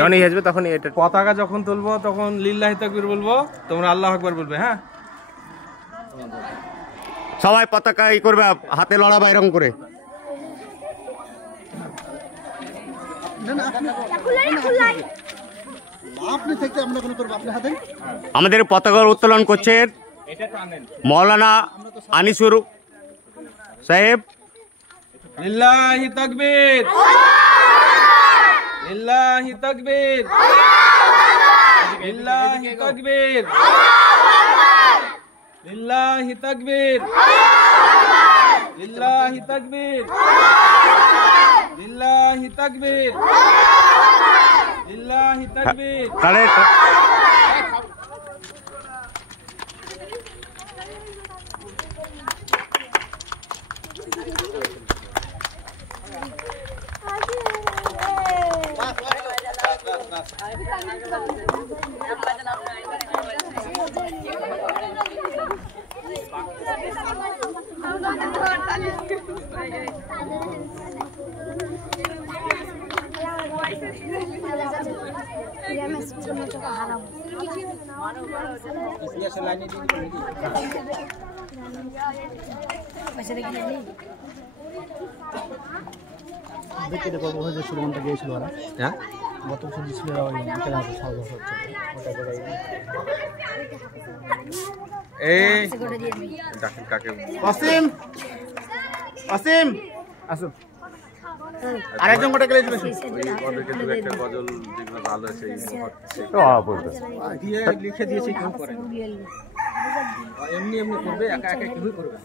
যখনই আসবে তখনই এটা পতাকা যখন তুলবো তখন লিল্লাহি তাকবীর বলবো, তোমরা আল্লাহু আকবার বলবে। হ্যাঁ, সবাই পতাকা ই করবে, হাতে লড়াবা এরকম করে। আমাদের পতাকা উত্তোলন করছেন মৌলানা আনিসুর সাহেব। লিল্লাহি তাকবীর, লিল্লাহি তাকবীর, লিল্লাহি তাকবীর, লিল্লাহি তাকবীর, লিল্লাহি তাকবীর, লিল্লাহি তাকবীর, লিল্লাহি তাকবীর। তাহলে সুলমানটা গিয়েছিল ওরা, হ্যাঁ গত বছর দিয়েছিল এই ডাকেন কাকে? অসীম, অসীম আসুন। আরেকজন গোটা গেলে একটা গজল যেগুলো ভালো আছে লিখে দিয়েছি, কেউ করে এমনি এমনি করবে, একা একা কেউই করবে।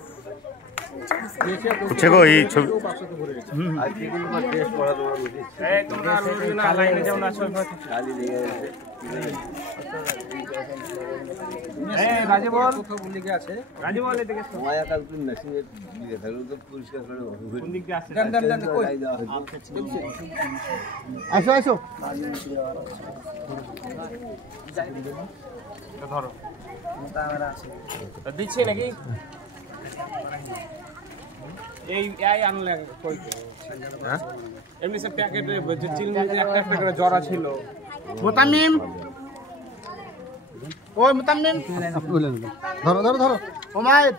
আসো আসো ধরো দিচ্ছি নাকি? এই আনলে এমনি সব প্যাকেটে চিলমুজি একটা একটা করে জরা ছিল। মুতাম্মিম, ওই মুতাম্মিম ধরো ধরো ধরো ওমায়েদ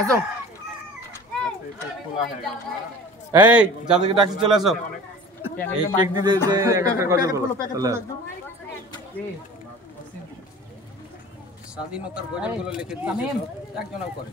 আসো। এই যাদেরকে ডাকছি চলে আসো, এই কেক দিতে দিতে একটা কথা বলো। স্বাধীনতার গজলগুলো লিখে দিয়েছে, একজনও করে।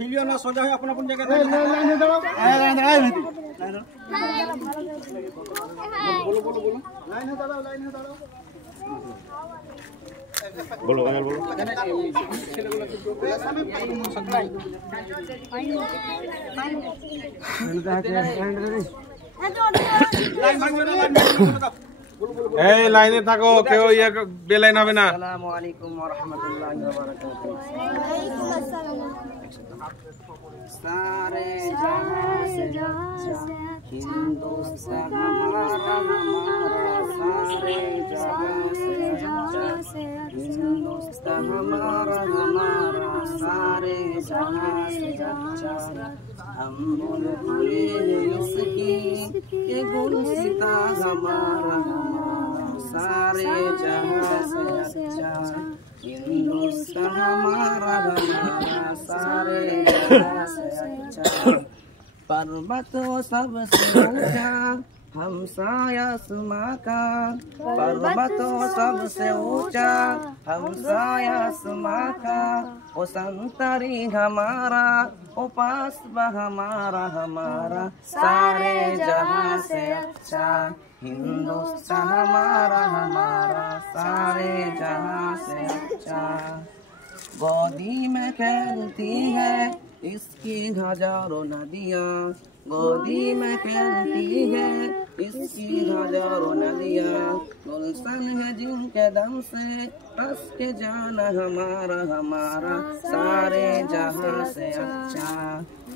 হিলিও না, সোজা হয়ে আপন আপন জায়গায় বলো বলো এই লাইনে থাকো, কেউ বেলাইন হবে না। আসসালামু আলাইকুম ওয়া রাহমাতুল্লাহি ওয়া বারাকাতুহু। सारे जहां से हिंदुस्तान हमारा हमारा, सारे जहां से हिंदुस्तान हमारा हमारा, सारे जहां से हम बुलबुले इसकी के गुलसिता हमारा हमारा, सारे जहां से अच्छा हिंदुस्तान हमारा हमारा, सारे जहां से अच्छा। पर्वतों सबसे ऊंचा हमसाया आसमां का, पर्वतों सबसे ऊंचा हमसाया आसमां का, ओ संतरी हमारा ओ पासबा हमारा हमारा, सारे जहां से अच्छा हिंदुस्तान हमारा हमारा, सारे जहां से अच्छा। गोदी में खेलती है इसकी हजारों नदियाँ, गोदी में खेलती है इसकी हजारों नदियाँ, गुलशन है जिनके दम से रस के जाना हमारा हमारा, सारे जहां से अच्छा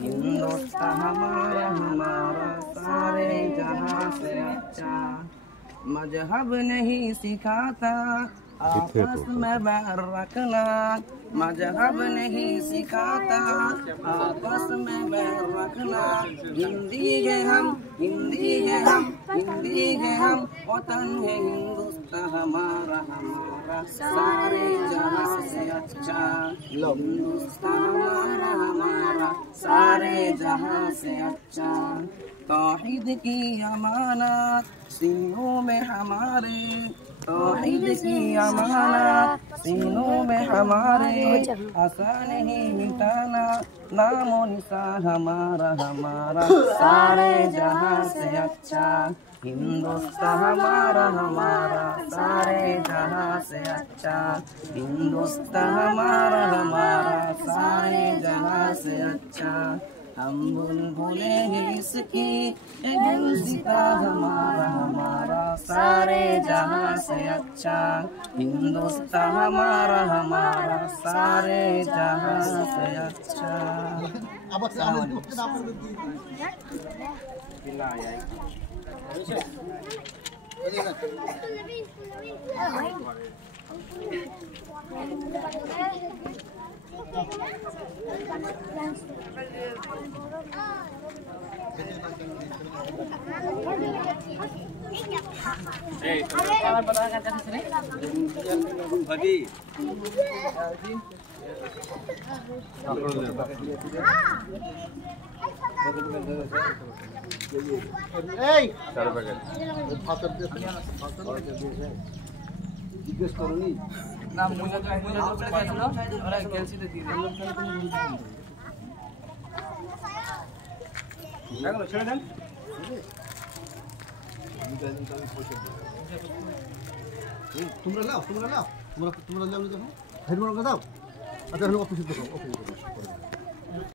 हिंदुस्तान हमारा हमारा, सारे जहां मजहब नहीं सिखाता आपस में बैर रखना, मजहब नहीं सिखाता आपस में बैर रखना। हिंदी है हम, हिंदी है हम, हिंदी है हम, वतन है हिंदुस्तान हमारा, हमारा सारे जहां से अच्छा। हिंदुस्तान हमारा, हमारा सारे जहां से अच्छा। तौहीद की अमानत सीनों में हमारे, तौहीद की अमानत सीनों में हमारे, आसान ही मिटाना नामो निशान हमारा, हमारा सारे जहां से अच्छा। हिंदुस्तान हमारा, हमारा सारे जहां से अच्छा। हिंदुस्तान हमारा, हमारा सारे जहां से अच्छा। हम बुलबुले हैं इसकी गुलसिता हमारा, हमारा सारे जहां से अच्छा। हिंदुस्तान हमारा, हमारा सारे जहां से अच्छा। জিজ্ঞেস করনি না মুজা তো বলে গেছিল ওরা গেলছি তো দিদি দেখো ছেড়ে দেন। তোমরা নাও, তোমরা নাও, তোমরা নাও যখন হেডমার্ক দাও। আচ্ছা হলো অফিসে দাও, অফিসে